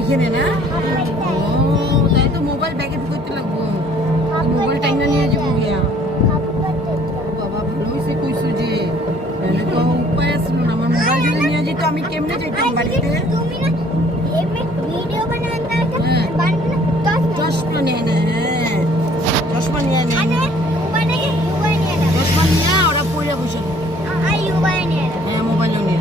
এখানে না তাই তো মোবাইল ব্যাগে ঢুকাইতে লাগবো মোবাইল টাইনা নিয়ে যাবো গিয়া বাবা ভালো হয়েছে কইছো যে তো উপায় আসল না আমার মোবাইল যদি নিয়ে যেত আমি কেমনে যাইতাম বাড়িতে চশমা নিয়ে নে চশমা নিয়ে নে চশমা নিয়ে ওরা পড়ে বসে হ্যাঁ মোবাইলও নিয়ে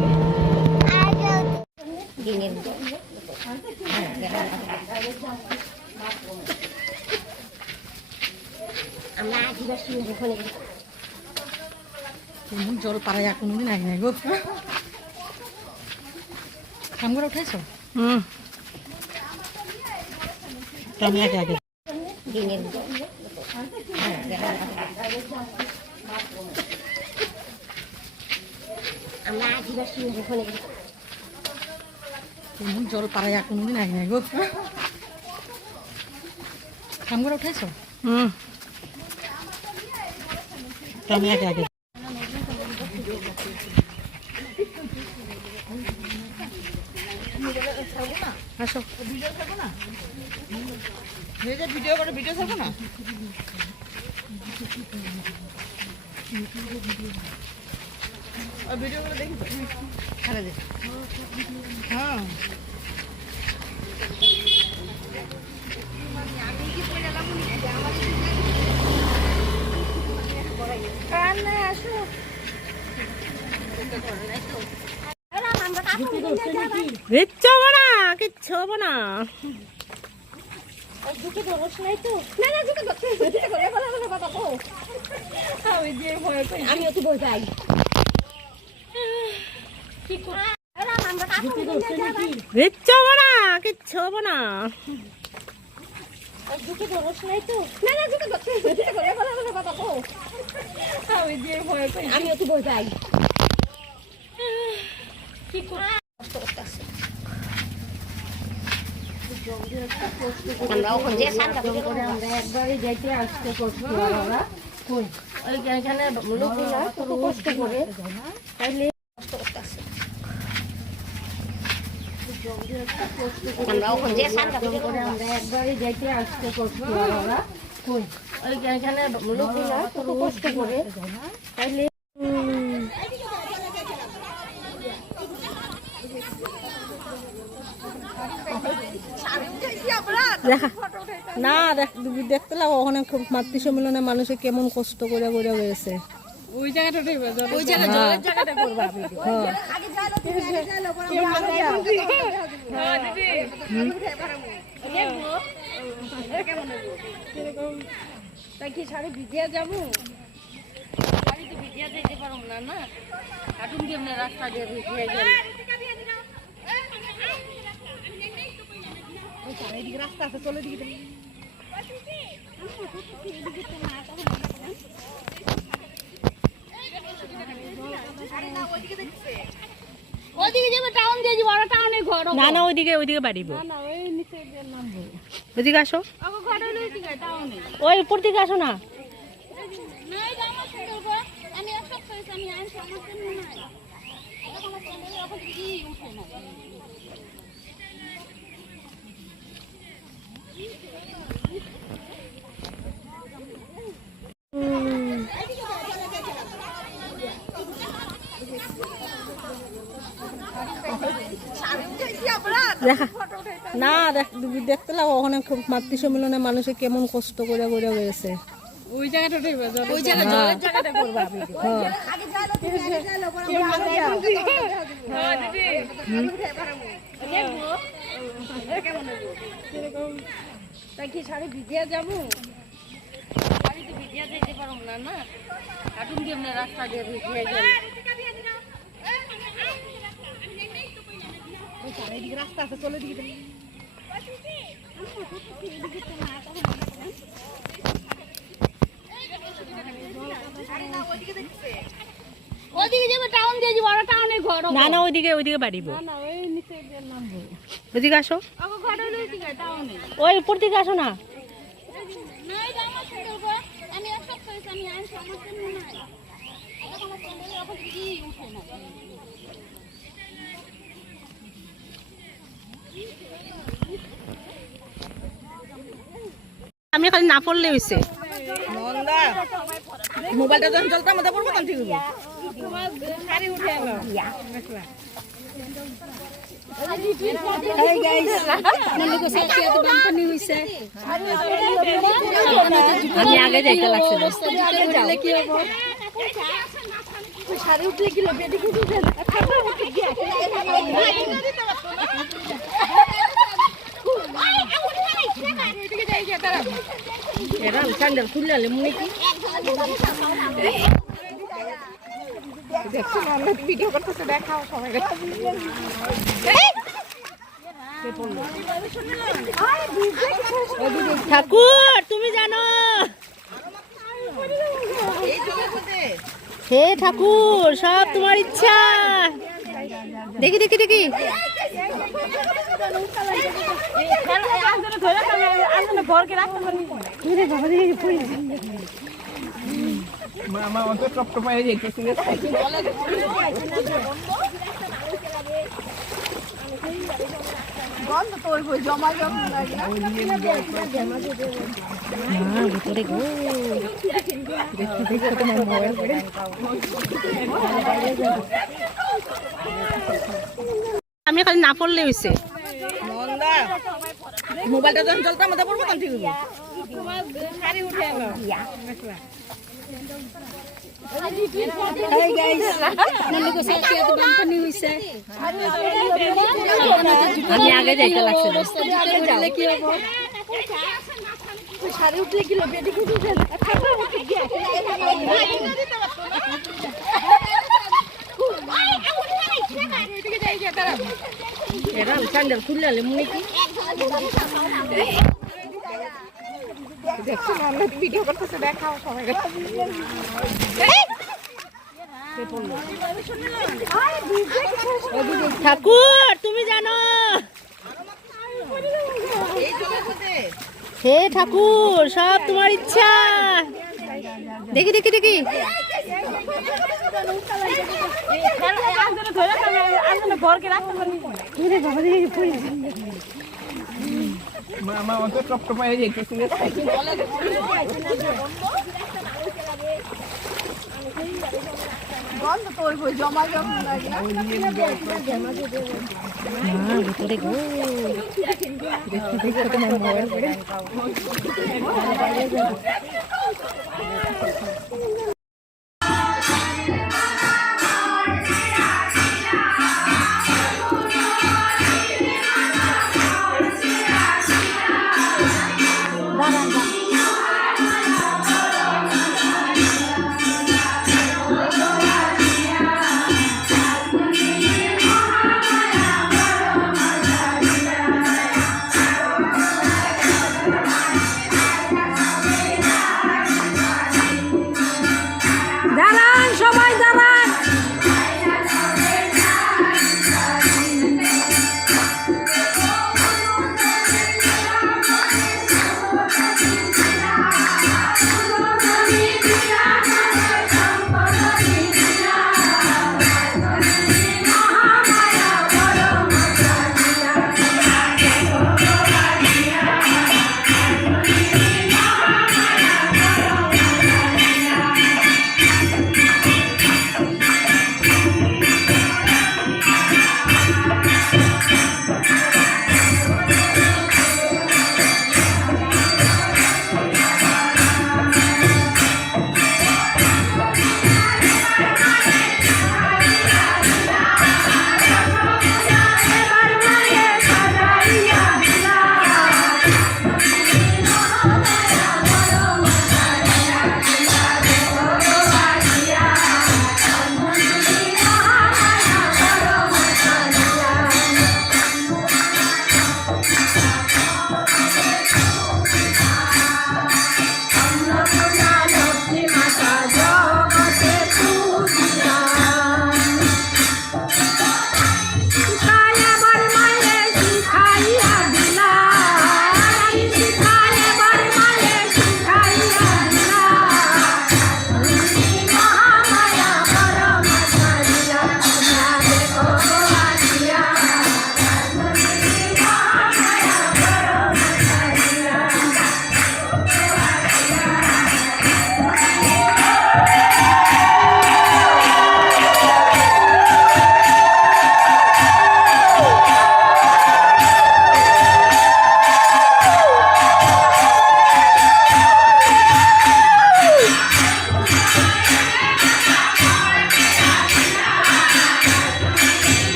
জল পাড়ায় কোনোদিন আই নাই গো কাম করে উঠাইছ আমি আগে আগে জল পাড়ায় কোনোদিন আই নাই গো কাম করে উঠাইছ আমি আগে আগে আসো ভিডিও থাকবো না ভিডিও করে ভিডিও থাকবো না ভিডিও করে দেখি খেলা দেখ হ্যাঁ কিচ্ছু হবো না কিচ্ছু হবো না আমি একটু বই যাই কিচ্ছু হবো না কিচ্ছু হবো না আমি একটু বই যাই আমরা ওখানে একবারই যাইতে আসতে কষ্ট ওইখানে লোকগুলা কত কষ্ট করে তাইলে কষ্ট করতেছে আমরা ওখানে আমরা একবারই যাইতে আসতে কষ্ট ওইখানে লোকগুলা কত কষ্ট করে তাইলে না দেখতে লাগো ওখানে মাতৃ সম্মেলনে মানুষে কেমন কষ্ট করে করে হয়েছে ওই জায়গাটা ওই জায়গাটা করবা তাই কি শাড়ি ভিজিয়া যাবো শাড়িতে ভিজিয়া যেতে পারো না না কার্টুন দিয়ে রাস্তা দিয়ে ভিজিয়া যাবে রাস্তা আছে চলে দিকে ওইদিকে যাবে টাউন দিয়ে যাবো বড় টাউনে ঘর না না ওইদিকে বাড়িব না না ওই নিচে নামবো ওইদিকে আসো আগো ঘর হইলো ওইদিকে টাউনে ওই উপর দিকে আসো না নাই জামা সুন্দর করে আমি এক সপ্তাহ আমি আইন সমস্যা নাই এখন আমার এখন কি উঠে না না দেখতে লাগো ওখানে মাতৃ সম্মেলনে মানুষে কেমন কষ্ট করে করে হয়েছে ওই জায়গাটা করবা তাই কি শাড়ি ভিজিয়া যাবো শাড়িতে ভিজিয়া যেতে পারো না না কার্টুন দিয়ে রাস্তা দিয়ে ভিজিয়া যাবে চারিদিকে রাস্তা আছে চলে দিকে ওইদিকে যাবে টাউন দিয়ে যাবো বড় টাউনে ঘর না না ওইদিকে বাড়িব না না ওই নিচে নামবো ওইদিকে আসো আগো ঘর হইলো ওইদিকে টাউনে ওই উপর দিকে আসো না নাই জামা সুন্দর করে আমি এক সপ্তাহ আমি আইন সমস্যা নাই আমি খালি না পড়লে হইছে মোবাইলটা যখন চলতে আমাদের পড়বো তখন ঠিক হবে। আমি আগে যাইতে লাগছিল শাড়ি উঠলে কি লোক এরা স্যান্ডেল খুললে মনে কি দেখছো না ভিডিও করতেছে দেখাও সবাই ঠাকুর তুমি জানো হে ঠাকুর সব তোমার ইচ্ছা দেখি দেখি দেখি মামা অত টপ টপায় যাইতেছে গন্ধ তোর বই জমা জমা লাগে না ভিতরে গো দেখো দেখো তোমার মোবাইল করে আমি খালি না পড়লে হইছে মন্দা মোবাইলটা যখন চলতে আমাদের পড়বো তখন ঠিক হবে। শাড়ি উঠে এলো আমি আগে যাইতে লাগছিল শাড়ি উঠলে কি লোক এরা স্যান্ডেল খুললে মনে কি দেখছো না ভিডিও করতেছে দেখাও সবাই ঠাকুর তুমি জানো হে ঠাকুর সব তোমার ইচ্ছা দেখি দেখি দেখি মামা অত টপ টপায় যাইতেছে গন্ধ তোর বই জমা জমা লাগে না ভিতরে গো দেখো দেখো তোমার মোবাইল করে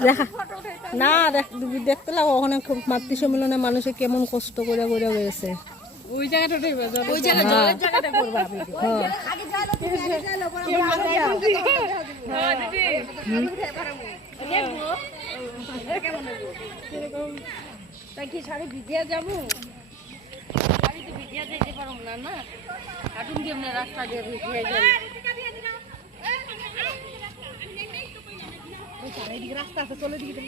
দেখা না দেখতে লাগো ওখানে খুব মাতৃ সম্মেলনে মানুষে কেমন কষ্ট করে করে গেছে ওই জায়গাটা ওই জায়গা জলের জায়গাটা করবা তাই কি শাড়ি ভিজিয়া যাবো শাড়ি তো ভিজিয়া যেতে পারো না না হাঁটুন দিয়ে রাস্তা দিয়ে ভিজিয়া যাবো রাস্তা আছে চলে দিকে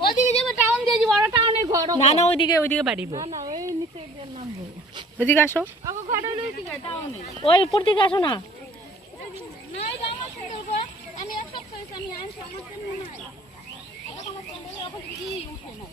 ওদিকে যাবে টাউন দিয়ে যাবো বড় টাউনে ঘর না না ওইদিকে বাড়িব না ওই নিচে দিয়ে নামবো ওইদিকে আসো আগো ঘর হলো ওই দিকে টাউনে ওই উপর দিকে আসো না না এটা আমার সুন্দর গো আমি সব করেছি আমি আনছি আমার জন্য না এটা আমার সুন্দর এখন কি উঠে না